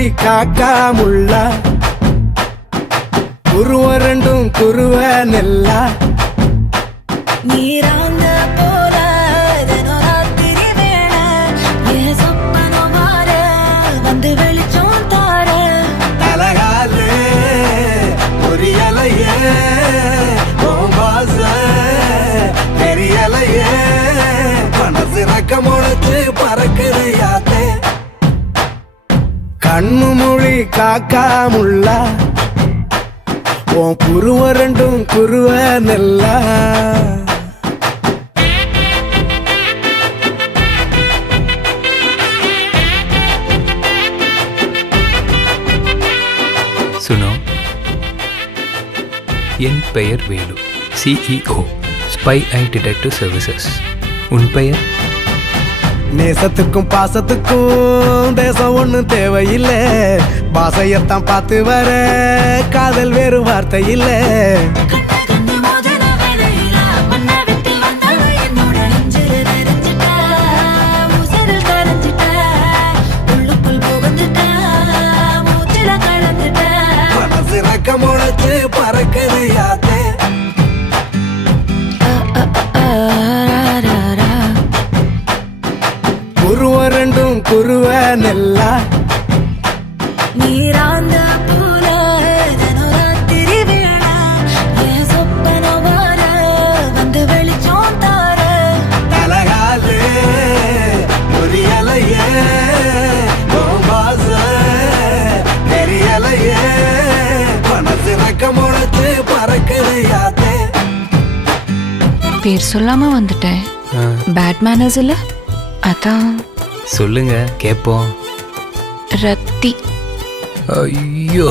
மொழி காக்கா முள்ளா குருவ ரெண்டும் குருவ நெல்லா நீராங்க போல ராத்திரி வேள என் சொப்பனம் மாற வந்து வெளிச்சம் தார தலகாலு பொரியலையே பாச தெரியலையே மனசு ரக்க முளைச்சு பறக்குறியாத்தே கண்ணு மொழி காக்கா முள்ளா உன் குருவ ரெண்டும் குருவ நெல்லா சுனோ, என் பெயர் Velu, CEO, spy and detective services. உன் பெயர்? நேசத்துக்கும் பாசத்துக்கும் தேசம் ஒண்ணும் தேவையில்லை, பாசையத்தான் பார்த்து வர காதல் வேறு வார்த்தை இல்லை. கண்ணு மோதின வேளையில மண்ணை விட்டு வந்தவ என்னோட நெஞ்சில நிறைஞ்சிட்ட உசிரில் கரைஞ்சிட்ட உள்ளுக்குள் புகுந்துட்ட மூச்சில கலந்துட்ட மனசு ரக்க முளைச்சு பறக்குது யாத்தே குருவ ரெண்டும் குருவ நெல்லா நீராந்த போல ராத்திரி வேள என் சொப்பனம் மாற வந்து வெளிச்சம் தார தலகாலு பொரியலையே பாச தெரியலையே மனசு ரக்க முளைச்சு பறக்குது யாத்தே. பேர் சொல்லாம வந்துட்டேன். பேட் மேனர்ஸ் இல்ல, அதான். சொல்லுங்க கேட்போம். ரத்தி. ஐயோ,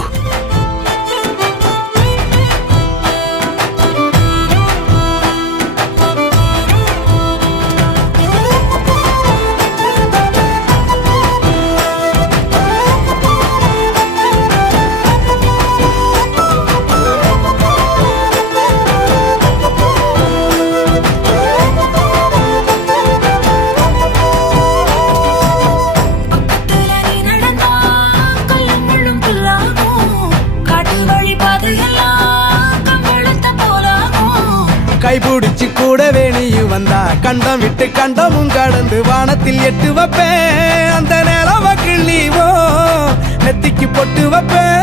கைபிடிச்சு கூடவே நீயும் வந்தா கண்டம் விட்டு கண்டமும் கடந்து வானத்தில் எட்டு வைப்பேன், அந்த நிலவ கிள்ளிவோ நெத்திக்கு பொட்டு வைப்பேன்.